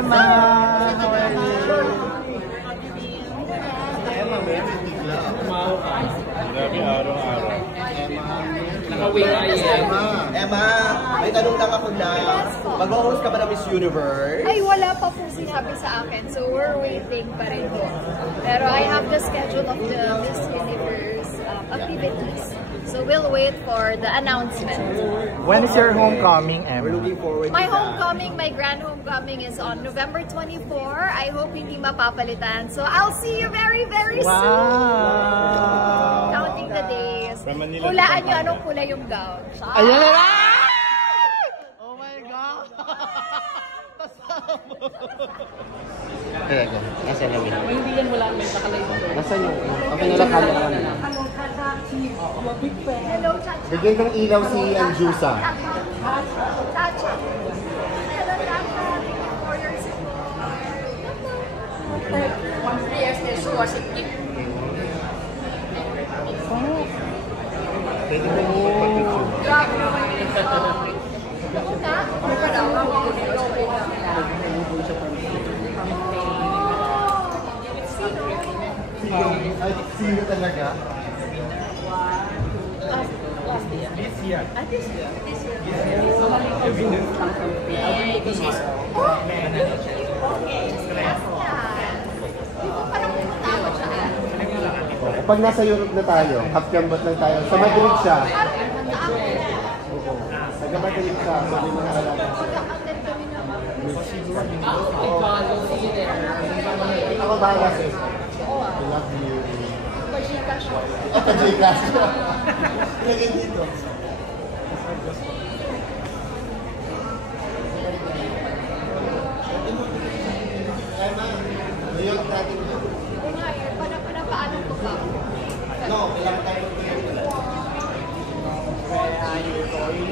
Emma! How are you? Grabe araw-araw. Emma, may tanong lang ako na, mag-host ka ba ng Miss Universe? Ay, wala pa po sinabi sa akin. So, we're waiting pa rin po. Pero I have the schedule of the Miss Universe activities. So, we'll wait for the announcement. When is your homecoming, Emma? We're looking forward My to that. homecoming, my grand homecoming is on November 24. I hope hindi mapapalitan. So, I'll see you very, very soon. Wow! Counting the days. From Manila to Hulaan nyo Pampanga. anong kulay yung gown. Ayan na na! Oh my God! Talaga, nasa na win? Hindi yan wala may nakalay dito. Nasa yung, okay na lang kami naman. Hello, Chacha. Bigyan ng ilaw si Anjusa. Chacha. Hello, Chacha. Thank you for your support. Yes, there's was a gift. Pwede mo yung pag-picture. Grabe naman yun. Oo nga. Ay, sino talaga? This year. Kapag nasa Europe na tayo, half-cambot lang tayo. Sa Madrid siya. Oo. Taga Madrid siya. Sabi mga alaga. Ako bahala sa'yo. I love you. Pa-Gcash. Lagay dito. Emma, ngayon natin yun. Paano ko ba? No, kailangan tayo mag-picture. Where are you going?